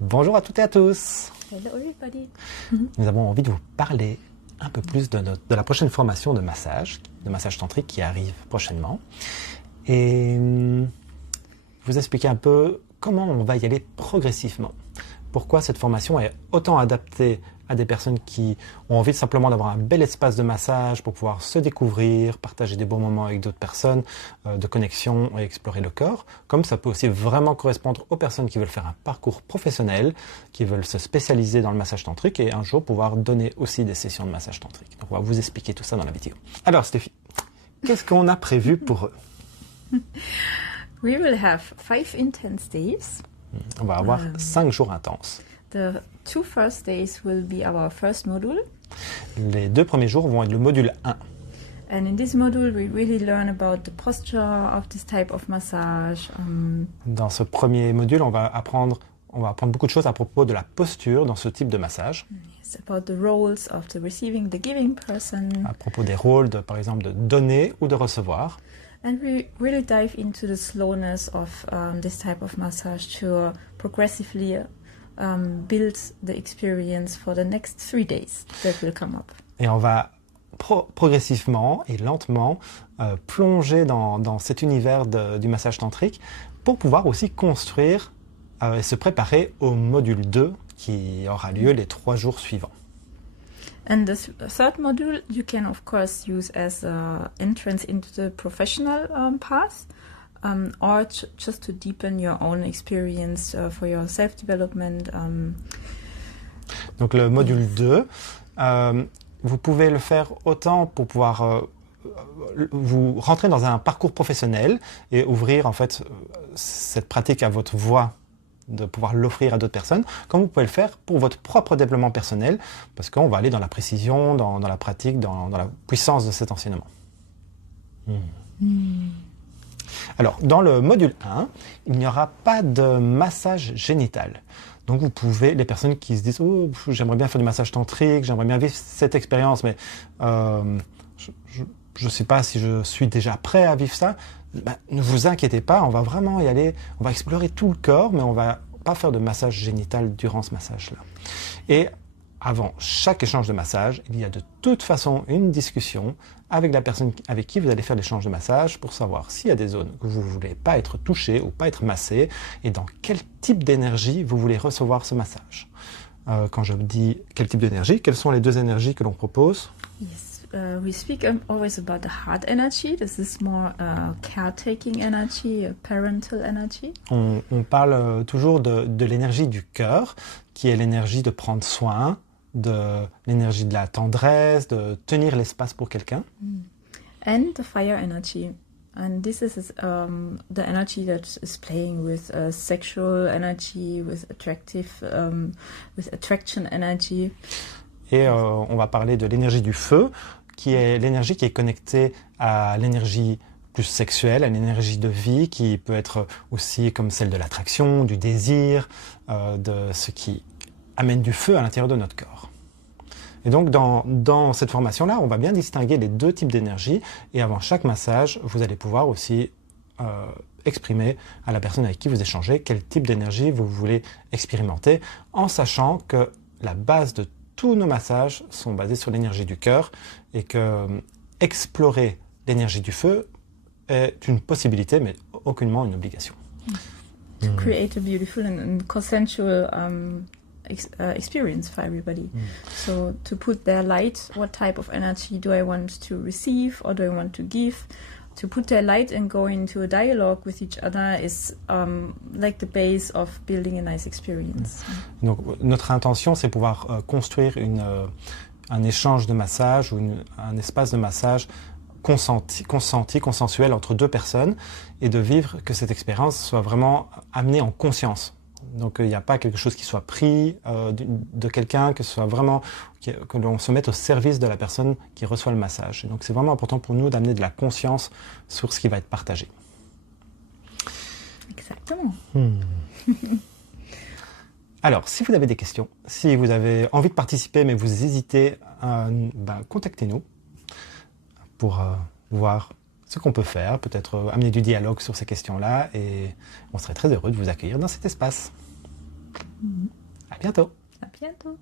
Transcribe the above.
Bonjour à toutes et à tous. Hello everybody. Nous avons envie de vous parler un peu plus de la prochaine formation de massage tantrique qui arrive prochainement. Et vous expliquer un peu comment on va y aller progressivement. Pourquoi cette formation est autant adaptée à des personnes qui ont envie simplement d'avoir un bel espace de massage pour pouvoir se découvrir, partager des bons moments avec d'autres personnes, de connexion et explorer le corps, comme ça peut aussi vraiment correspondre aux personnes qui veulent faire un parcours professionnel, qui veulent se spécialiser dans le massage tantrique et un jour pouvoir donner aussi des sessions de massage tantrique. Donc on va vous expliquer tout ça dans la vidéo. Alors Stéphie, qu'est-ce qu'on a prévu pour eux? We will have 5 intense days. On va avoir 5 jours intenses. The 2 first days will be our first module. Les 2 premiers jours vont être le module 1. And in this module, we really learn about the posture of this type of massage. Dans ce premier module, on va apprendre beaucoup de choses à propos de la posture dans ce type de massage. Yes, about the roles of the receiving, the giving person. À propos des rôles, par exemple, de donner ou de recevoir. And we really dive into the slowness of this type of massage to progressively build the experience for the next 3 days that will come up. Et on va progressivement et lentement plonger dans cet univers du massage tantrique pour pouvoir aussi construire et se préparer au module 2 qui aura lieu les 3 jours suivants. And the third module you can of course use as an entrance into the professional path or just to deepen your own experience for your self-development. Donc le module 2, vous pouvez le faire autant pour pouvoir vous rentrer dans un parcours professionnel et ouvrir en fait cette pratique à votre voix, de pouvoir l'offrir à d'autres personnes, comme vous pouvez le faire pour votre propre développement personnel, parce qu'on va aller dans la précision, dans la pratique, dans la puissance de cet enseignement. Alors, dans le module 1, il n'y aura pas de massage génital. Donc vous pouvez, les personnes qui se disent « Oh, j'aimerais bien faire du massage tantrique, j'aimerais bien vivre cette expérience, mais je ne sais pas si je suis déjà prêt à vivre ça », ne vous inquiétez pas, on va vraiment y aller, on va explorer tout le corps, mais on ne va pas faire de massage génital durant ce massage-là. Et avant chaque échange de massage, il y a de toute façon une discussion avec la personne avec qui vous allez faire l'échange de massage pour savoir s'il y a des zones que vous ne voulez pas être touché ou pas être massé et dans quel type d'énergie vous voulez recevoir ce massage. Quand je dis quel type d'énergie, quelles sont les 2 énergies que l'on propose? Yes. We speak always about the heart energy. This is more caretaking energy, parental energy. On parle toujours de l'énergie du cœur, qui est l'énergie de prendre soin, de l'énergie de la tendresse, de tenir l'espace pour quelqu'un. And the fire energy. And this is the energy that is playing with sexual energy, with attraction energy. Et on va parler de l'énergie du feu, qui est l'énergie qui est connectée à l'énergie plus sexuelle, à l'énergie de vie, qui peut être aussi comme celle de l'attraction, du désir, de ce qui amène du feu à l'intérieur de notre corps. Et donc dans cette formation-là, on va bien distinguer les 2 types d'énergie, et avant chaque massage, vous allez pouvoir aussi exprimer à la personne avec qui vous échangez quel type d'énergie vous voulez expérimenter, en sachant que la base de tous nos massages sont basés sur l'énergie du cœur et que explorer l'énergie du feu est une possibilité, mais aucunement une obligation. To create a beautiful and consensual experience for everybody. So to put their light, what type of energy do I want to receive or do I want to give? To put their light and go into a dialogue with each other is like the base of building a nice experience. Donc notre intention, c'est pouvoir construire un échange de massage ou un espace de massage consensuel entre 2 personnes et de vivre que cette expérience soit vraiment amenée en conscience. Donc il n'y a pas quelque chose qui soit pris de quelqu'un, que ce soit vraiment que l'on se mette au service de la personne qui reçoit le massage. Et donc c'est vraiment important pour nous d'amener de la conscience sur ce qui va être partagé. Exactement. Alors, si vous avez des questions, si vous avez envie de participer mais vous hésitez, contactez-nous pour voir ce qu'on peut faire, peut-être amener du dialogue sur ces questions-là, et on serait très heureux de vous accueillir dans cet espace. À bientôt. À bientôt.